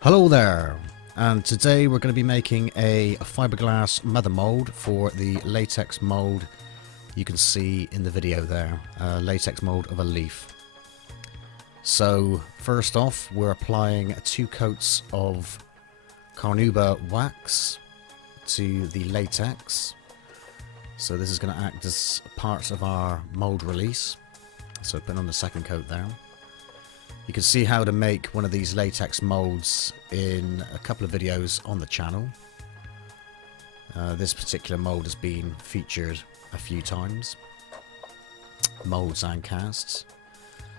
Hello there, and today we're going to be making a fiberglass mother mold for the latex mold you can see in the video there, latex mold of a leaf. So first off, we're applying 2 coats of carnauba wax to the latex. So this is going to act as part of our mold release. So put on the second coat there. You can see how to make one of these latex molds in a couple of videos on the channel. This particular mold has been featured a few times. Molds and casts.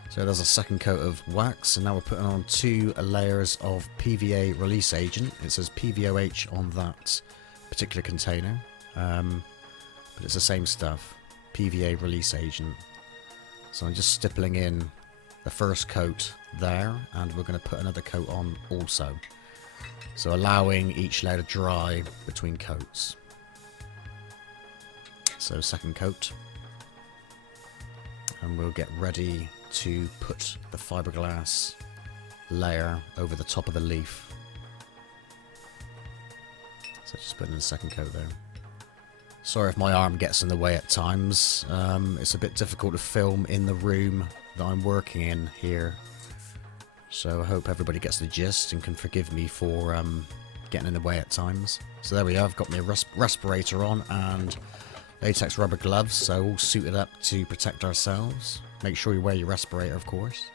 So there's a second coat of wax, and now we're putting on 2 layers of PVA release agent. It says PVOH on that particular container, but it's the same stuff, PVA release agent. So I'm just stippling in the first coat there, and we're going to put another coat on also, so allowing each layer to dry between coats. So second coat, and we'll get ready to put the fiberglass layer over the top of the leaf. So just putting in the second coat there. Sorry if my arm gets in the way at times. It's a bit difficult to film in the room that I'm working in here, so I hope everybody gets the gist and can forgive me for getting in the way at times. So there we are, I've got my respirator on and latex rubber gloves, so all suited up to protect ourselves. Make sure you wear your respirator, of course.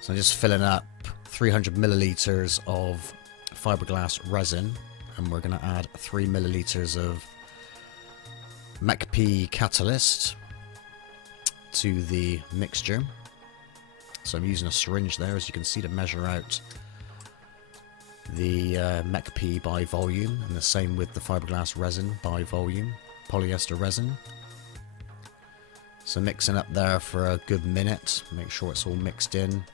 So I'm just filling up 300 milliliters of fiberglass resin, and we're going to add 3 milliliters of McP catalyst to the mixture. So I'm using a syringe there, as you can see, to measure out the McP by volume, and the same with the fiberglass resin by volume, polyester resin. So mixing up there for a good minute, make sure it's all mixed in,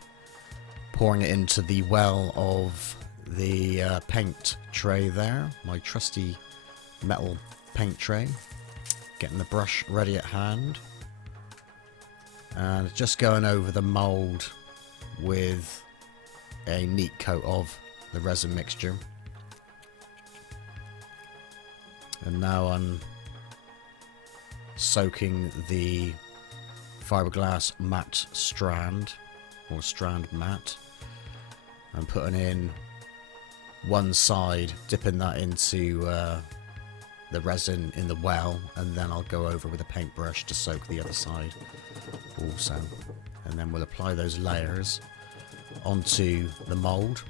pouring it into the well of the paint tray there, my trusty metal paint tray. Getting the brush ready at hand, and just going over the mold with a neat coat of the resin mixture. And now I'm soaking the fiberglass matte strand, or strand matte. I'm putting in one side, dipping that into the resin in the well, and then I'll go over with a paintbrush to soak the other side also. And then we'll apply those layers onto the mold,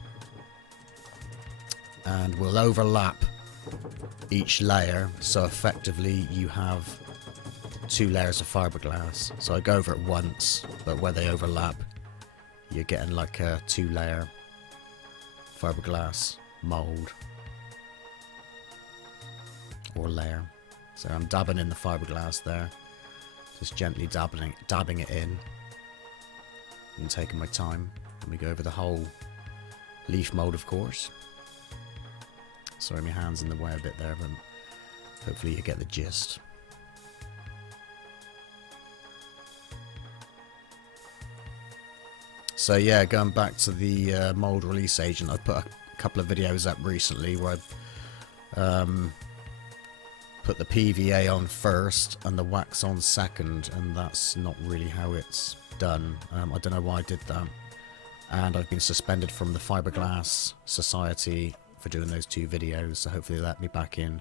and we'll overlap each layer, so effectively you have 2 layers of fiberglass. So I go over it once, but where they overlap, you're getting like a 2-layer fiberglass mold or layer. So I'm dabbing in the fiberglass there, just gently dabbing it in, and taking my time. And we go over the whole leaf mold, of course. Sorry, my hand's in the way a bit there, but hopefully you get the gist. So yeah, going back to the mold release agent, I've put a couple of videos up recently where I've put the PVA on first and the wax on second, and that's not really how it's done. I don't know why I did that, and I've been suspended from the Fiberglass Society for doing those 2 videos, so hopefully they'll let me back in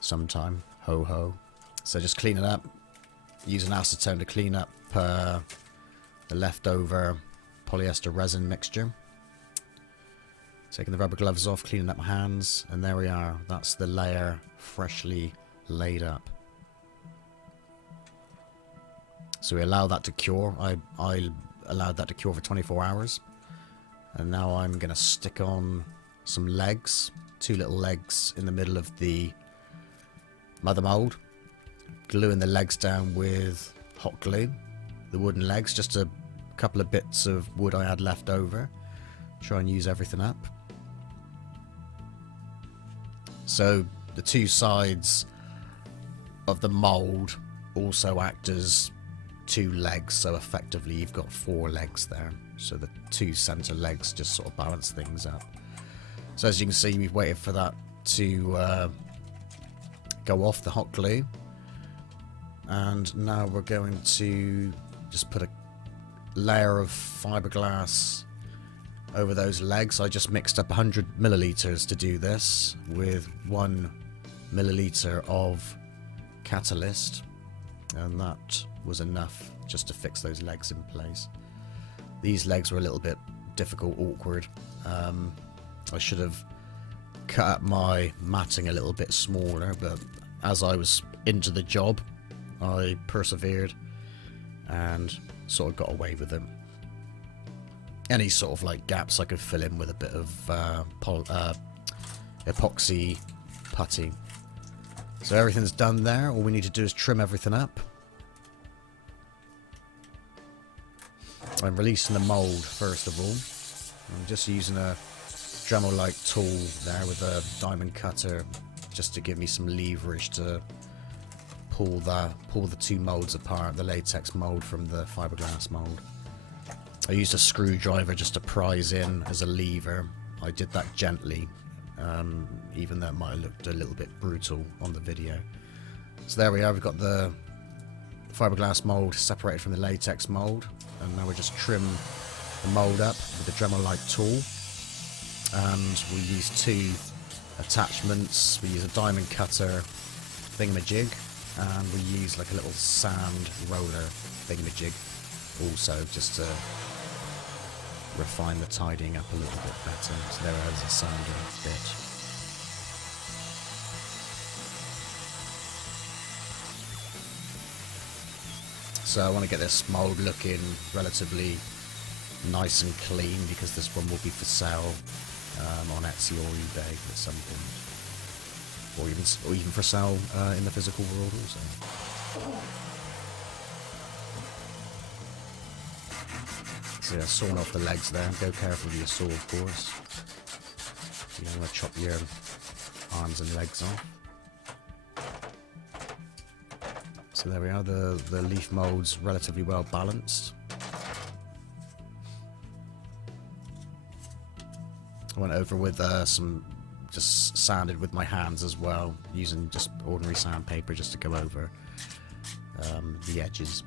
sometime. Ho ho. So just clean it up, using acetone to clean up the leftover polyester resin mixture. Taking the rubber gloves off, cleaning up my hands, and there we are. That's the layer freshly laid up. So we allow that to cure. I allowed that to cure for 24 hours. And now I'm going to stick on some legs, 2 little legs in the middle of the mother mold. Gluing the legs down with hot glue. The wooden legs, just a couple of bits of wood I had left over. Try and use everything up. So the 2 sides of the mold also act as 2 legs, so effectively you've got 4 legs there. so the two center legs just sort of balance things up. So as you can see, we've waited for that to go off, the hot glue, and now we're going to just put a layer of fiberglass over those legs. I just mixed up 100 milliliters to do this with 1 milliliter of catalyst, and that was enough just to fix those legs in place. These legs were a little bit difficult, awkward. I should have cut up my matting a little bit smaller, but as I was into the job, I persevered and sort of got away with them. Any sort of like gaps I could fill in with a bit of epoxy putty. So everything's done there. All we need to do is trim everything up. I'm releasing the mold first of all. I'm just using a Dremel-like tool there with a diamond cutter just to give me some leverage to pull the two molds apart, the latex mold from the fiberglass mold. I used a screwdriver just to prise in as a lever. I did that gently, even though it might have looked a little bit brutal on the video. So there we are, we've got the fiberglass mold separated from the latex mold, and now we just trim the mold up with the Dremel-like tool. And we use two attachments. We use a diamond cutter thingamajig, and we use like a little sand roller thingamajig also, just to refine the tidying up a little bit better. So there is a sanding bit. So I want to get this mold looking relatively nice and clean, because this one will be for sale on Etsy or eBay at some point, or even for sale in the physical world also. So yeah, sawing off the legs there. Go careful with your saw, of course. You don't want to chop your arms and legs off. So there we are. The leaf mold's relatively well balanced. I went over with some, just sanded with my hands as well, using just ordinary sandpaper just to go over the edges.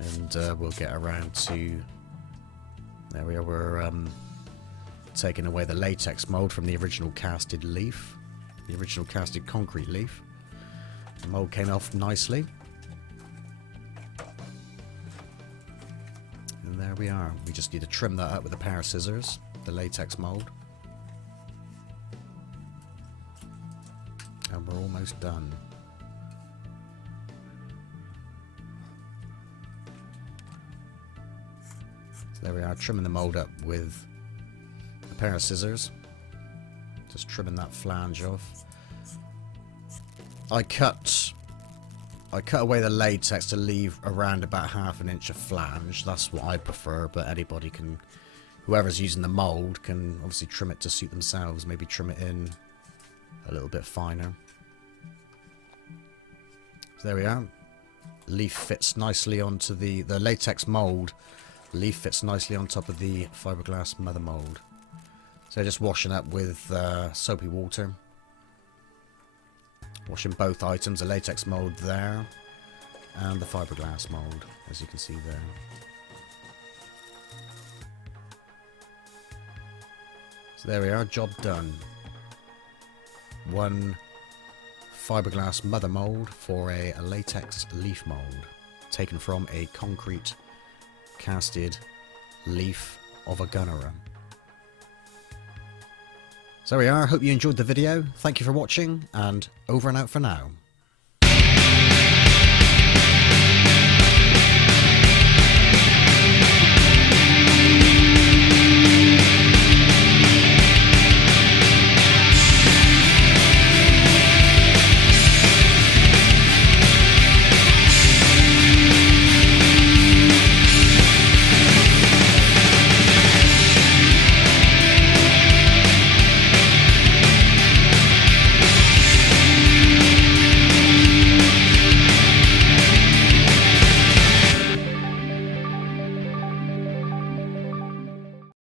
And we'll get around to, there we are, we're taking away the latex mold from the original casted leaf, the original casted concrete leaf. The mold came off nicely. And there we are. We just need to trim that up with a pair of scissors, the latex mold. And we're almost done. So there we are, trimming the mold up with a pair of scissors. Just trimming that flange off. I cut away the latex to leave around about ½ an inch of flange. That's what I prefer, but anybody can, whoever's using the mold can obviously trim it to suit themselves. Maybe trim it in a little bit finer. So there we are. Leaf fits nicely onto the latex mold. Leaf fits nicely on top of the fiberglass mother mold. So just washing up with soapy water. Washing both items, the latex mold there and the fiberglass mold, as you can see there. So there we are, job done. One fiberglass mother mold for a latex leaf mold, taken from a concrete casted leaf of a gunnera. So there we are, hope you enjoyed the video, thank you for watching, and over and out for now.